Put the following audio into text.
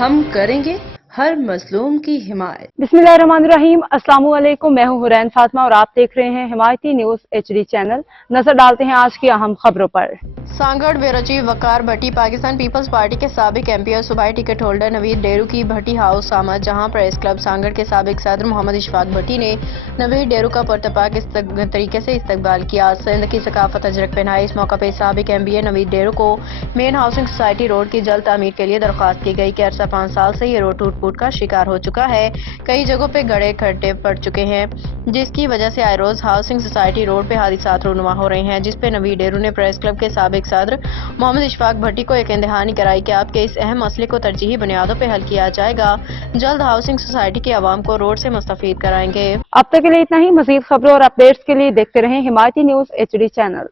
ہم کریں گے ہر مظلوم کی حمایت۔ बिस्मिल्लाहिर्रहमानिर्रहीम। अस्सलाम वालेकुम। मैं हूं हुरैन फातिमा और आप देख रहे हैं हिमायती न्यूज HD चैनल। नजर डालते हैं आज की अहम खबरों पर। सांगड़ ब्यूरो चीफ वकार भट्टी पाकिस्तान पीपल्स पार्टी के साबिक MP और सूबाई टिकट होल्डर नवीद डेरू की भट्टी हाउस आमद, जहां प्रेस क्लब सांगड़ के साबिक सदर मोहम्मद इशफाक भट्टी ने नवीद डेरू का पुरतपाक तरीके से इस्तकबाल किया। सिंध की सकाफत अजरक पहनाई। इस मौका पर साबिक MBA नवीद डेरू को मेन हाउसिंग सोसाइटी रोड की जल्द तामीर के लिए दरख्वास्त की गई कि अरसा 5 साल से ये रोड टूट फूट का शिकार हो चुका है। कई जगहों पे गड्ढे खड्डे पड़ चुके हैं, जिसकी वजह से आए रोज हाउसिंग सोसाइटी रोड पे हादसात रूनुमा हो रहे हैं, जिस पे नवीद डेरू ने प्रेस क्लब के साबिक सदर मोहम्मद इशफाक भट्टी को एक इंतहानी कराई कि आपके इस अहम मसले को तरजीही बुनियादों पे हल किया जाएगा। जल्द हाउसिंग सोसाइटी के अवाम को रोड से मुस्तफीद कराएंगे। अब तक के लिए इतना ही। मजीद खबरों और अपडेट्स के लिए देखते रहें हिमायती न्यूज HD चैनल।